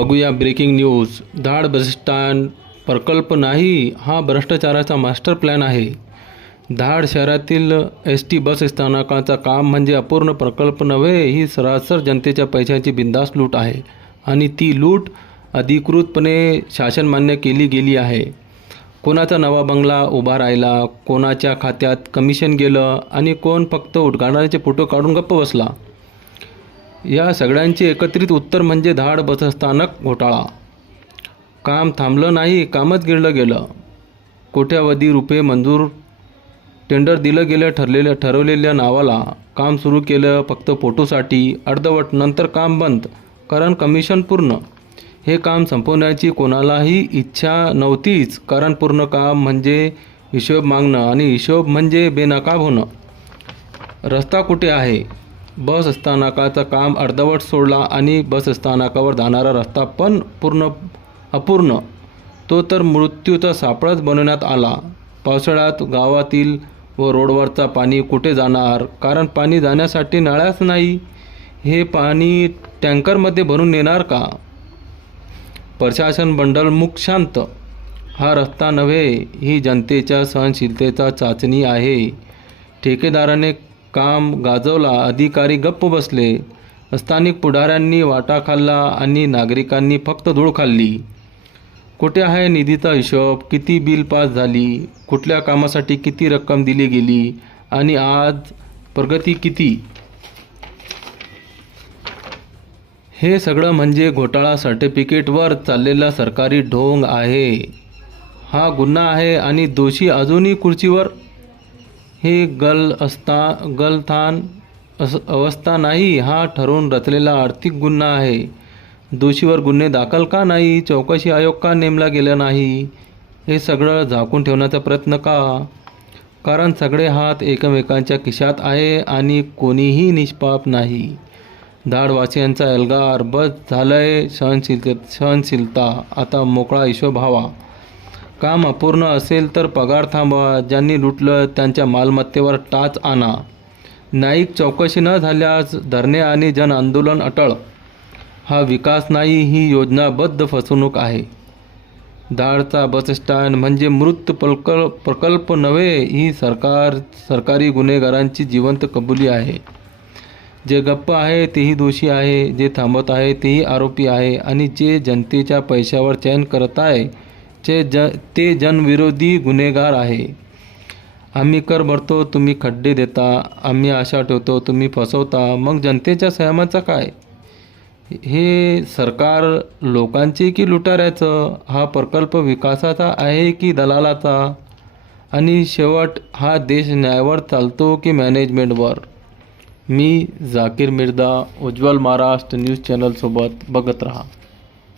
बघूया breaking news. धाड bus stand प्रकल्प नाही हा भ्रष्टाचाराचा मास्टर प्लॅन आहे. धाड शहरातील एस टी बस स्थानकाचा काम म्हणजे अपूर्ण प्रकल्प नव्हे ही सरासर जनतेच्या पैशांची बिंदास लूट आहे आणि ती लूट अधिकृतपणे शासन मान्य केली गेली आहे. कोणाचा नवा बंगला उभा राहिला कोणाच्या खात्यात कमिशन गेलं आणि कोण फक्त उद्घाटनाचे फोटो काढून गप्प बसला? या सगळ्यांचे एकत्रित उत्तर म्हणजे धाड बसस्थानक घोटाळा. काम थांबलं नाही कामच गिळलं गेलं. कोट्यावधी रुपये मंजूर टेंडर दिलं गेलं ठरलेल्या ठरवलेल्या नावाला काम सुरू केलं फक्त फोटोसाठी अर्धवट नंतर काम बंद कारण कमिशन पूर्ण. हे काम संपवण्याची कोणालाही इच्छा नव्हतीच कारण पूर्ण काम म्हणजे हिशोब मागणं आणि हिशोब म्हणजे बेनकाब होणं. रस्ता कुठे आहे? बस स्थानकाचं काम अर्धवट सोडला आणि बस स्थानकावर जाणारा रस्ता पण पूर्ण अपूर्ण. तो तर मृत्यूचा सापळाच बनवण्यात आला. पावसाळ्यात गावातील व रोडवरचा पाणी कुठे जाणार? कारण पाणी जाण्यासाठी नळ्याच नाही. हे पाणी टँकरमध्ये भरून नेणार का? प्रशासन बंडल मुख शांत. हा रस्ता नव्हे ही जनतेच्या सहनशीलतेचा चाचणी आहे. ठेकेदाराने काम गाजवला अधिकारी गप्प बसले. स्थानिक पुढाऱ्यांनी वाटा खाल्ला आणि नागरिकांनी फक्त धूळ खाल्ली. कुठे आहे निधीचा हिशोब? किती बिल पास झाली? कुठल्या कामासाठी किती रक्कम दिली गेली? आणि आज प्रगती किती? हे सगळं म्हणजे घोटाळा सर्टिफिकेटवर चाललेला सरकारी ढोंग आहे. हा गुन्हा आहे आणि दोषी अजूनही खुर्चीवर हे गल असता गलथान अस अवस्था नाही हा ठरवून रचलेला आर्थिक गुन्हा आहे. दोषीवर गुन्हे दाखल का नाही चौकशी आयोग का नेमला गेला नाही हे सगळं झाकून ठेवण्याचा प्रयत्न का? कारण सगळे हात एकमेकांच्या खिशात आहे आणि कोणीही निष्पाप नाही. धाडवासियांचा एल्गार बस झालंय सहनशीलते सहनशीलता. आता मोकळा हिशोब हवा काम अपूर्ण असेल तर पगार थांबवा. ज्यांनी लुटलं त्यांच्या मालमत्तेवर टाच आणा. न्यायिक चौकशी न झाल्यास धरणे आणि जन आंदोलन अटळ. हा विकास नाही ही योजनाबद्ध फसवणूक आहे. दाडचा बसस्टँड म्हणजे मृत प्रकल्प प्रकल्प नव्हे ही सरकार सरकारी गुन्हेगारांची जिवंत कबुली आहे. जे गप्प आहे तेही दोषी आहे. जे थांबत आहे तेही आरोपी आहे. आणि जे जनतेच्या पैशावर चयन करत आहे जे ज ते जनविरोधी गुन्हेगार आहे. आम्ही कर भरतो तुम्ही खड्डे देता आम्ही आशा ठेवतो तुम्ही फसवता मग जनतेच्या संयमाचं काय? हे सरकार लोकांचे की लुटाऱ्याचं? हा प्रकल्प विकासाचा आहे की दलालाचा? आणि शेवट हा देश न्यायावर चालतो की मॅनेजमेंटवर? मी जाकीर मिर्दा उज्ज्वल महाराष्ट्र न्यूज चॅनलसोबत बघत राहा.